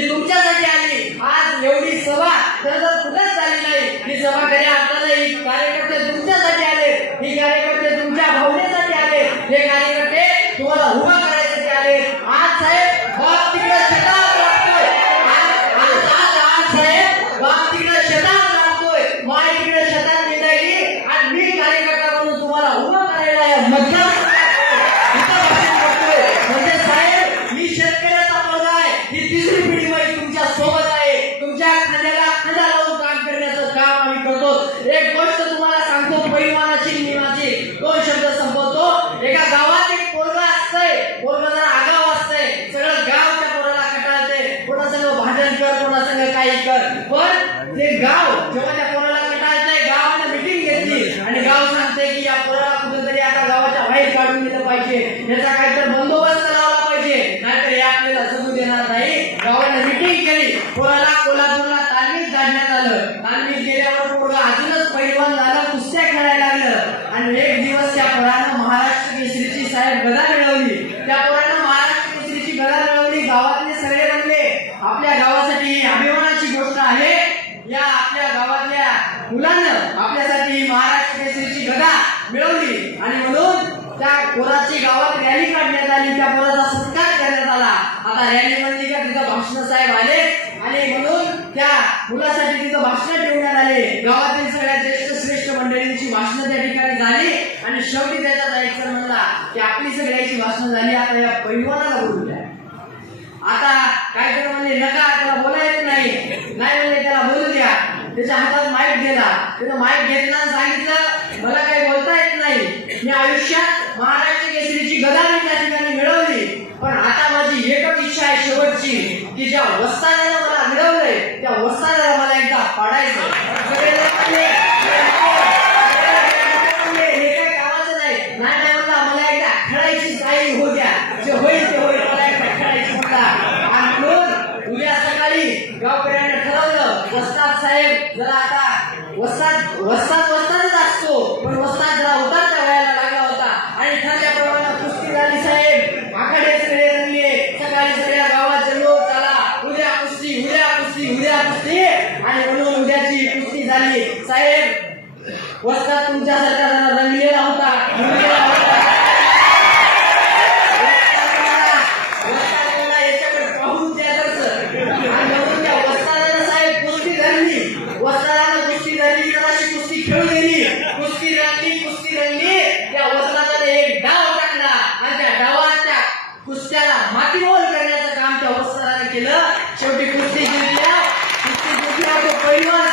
ही तुमच्यासाठी आली। आज एवढी सभा जर कुठेच झाली नाही, ही सभा घरी आता नाही, कार्यकर्ते तुमच्यासाठी आले, ही कार्यकर्ते तुमच्या भावनेसाठी आले, हे कार्यकर्ते तुम्हाला उभा करायसाठी आले। आज साहेब बाप तिकडे शेतात लागतोय, आज साहेब बाप तिकडे शेतात लागतोय, माय तिकडे शेतात निघाली आणि मी कार्यकर्ता म्हणून तुम्हाला उभा करायला आहे। मतदान म्हणजे साहेब मी शेतकऱ्याचा मुलगा आहे, ही तिसरी पिढी माझी तुमच्या सोबत आहे, तुमच्या खांद्याला खांदा लावून काम करण्याचं काम आम्ही करतो। एक गोष्ट तुम्हाला सांगतो, पैलवानाची नियमाची दोन शब्द संपवतो। एका गावात एक पोरगा असतंय, पोरगा जरा आगाव असतंय, सगळं गाव त्या पोराला कटाळते, कोणासंग भांडण कर, कोणासंग काही कर, पण ते गाव जेव्हा त्या पोराला कटाळतंय, गावाने मीटिंग घेतली आणि गाव सांगते की या पोराला कुठेतरी आता गावाच्या बाहेर काढून दिलं पाहिजे, याचा काहीतरी बंदोबस्त लावला पाहिजे, नाहीतर हे आपल्याला जगू देणार नाही। गावाने मीटिंग केली, पोराला कोल्हापूरला तालमीत काढण्यात आलं। तालमीत गेल्यावर पोरगा अजूनच पैलवान झालं, कुस्त्या खेळायला लागलं आणि एक दिवस त्या पोरानं महाराष्ट्र केसरीची साहेब गदा मिळवली। त्या पोरानं महाराष्ट्र केसरीची गदा मिळवली, गावातले सगळे म्हणले आपल्या गावासाठी ही अभिमानाची गोष्ट आहे, या आपल्या गावातल्या मुलानं आपल्यासाठी महाराष्ट्र केसरीची गदा मिळवली आणि म्हणून त्या पोराची गावात रॅली काढण्यात आली, त्या पोराचा सत्कार करण्यात आला। आता रॅली म्हणली का तिथं भाषण साहेब आले आणि म्हणून त्या मुलासाठी तिथं भाषण ठेवण्यात आले। गावातील सगळ्या ज्येष्ठ श्रेष्ठ मंडळींची भाषणं त्या ठिकाणी झाली आणि शेवटी त्याचा जायचं म्हणला की आपली सगळ्याची भाषणं झाली, आता या पैलवानाला बोलू द्या। आता काय तर म्हणले नका, त्याला बोलायचं नाही, नाही म्हणले त्याला बोलू द्या। त्याच्या हातात माईक दिला, त्यानं माईक घेतला आणि सांगितलं मला काही बोलता येत नाही, मी आयुष्यात महाराष्ट्र केसरीची गदा मी त्या ठिकाणी मिळवली, पण आता माझी एकच इच्छा आहे शेवटची की ज्या वस्तादाला मला मिळवलंय त्या वस्तादाला मला एकदा पाडायचं। सगळे म्हणले हे काही कामाचं नाही, नाही म्हणला मला एकदा खेळायची साई हो द्या, जे होईल ते होईल, मला एकदा खेळायची म्हणला। आणि म्हणून उद्या सकाळी गावकऱ्यांनी ठरवलं वस्ताद साहेब जरा आता वस्तादच असतो, पण वस्ताद जरा उतरत्या वयाला लागला होता आणि ठरल्याप्रमाणे कुस्ती झाली साहेब, आखाडे सगळे रंगले, सकाळी सगळ्या गावात जल्लोष झाला, उद्या कुस्ती उद्या कुस्ती उद्या कुस्ती आणि म्हणून उद्याची कुस्ती झाली। साहेब वस्ताद तुमच्यासारखा जरा रंगलेला होता, याच्याकडे पाहून वस्तादानं कुस्ती धरली, जराशी कुस्ती खेळू गेली, कुस्ती रंगली, त्या वस्तादाने एक डाव टाकला आणि त्या डावात त्या कुस्त्याला मातीमोल करण्याचं काम त्या वस्तादाने केलं। शेवटी कुस्ती जिंकल्या, तो पैलवान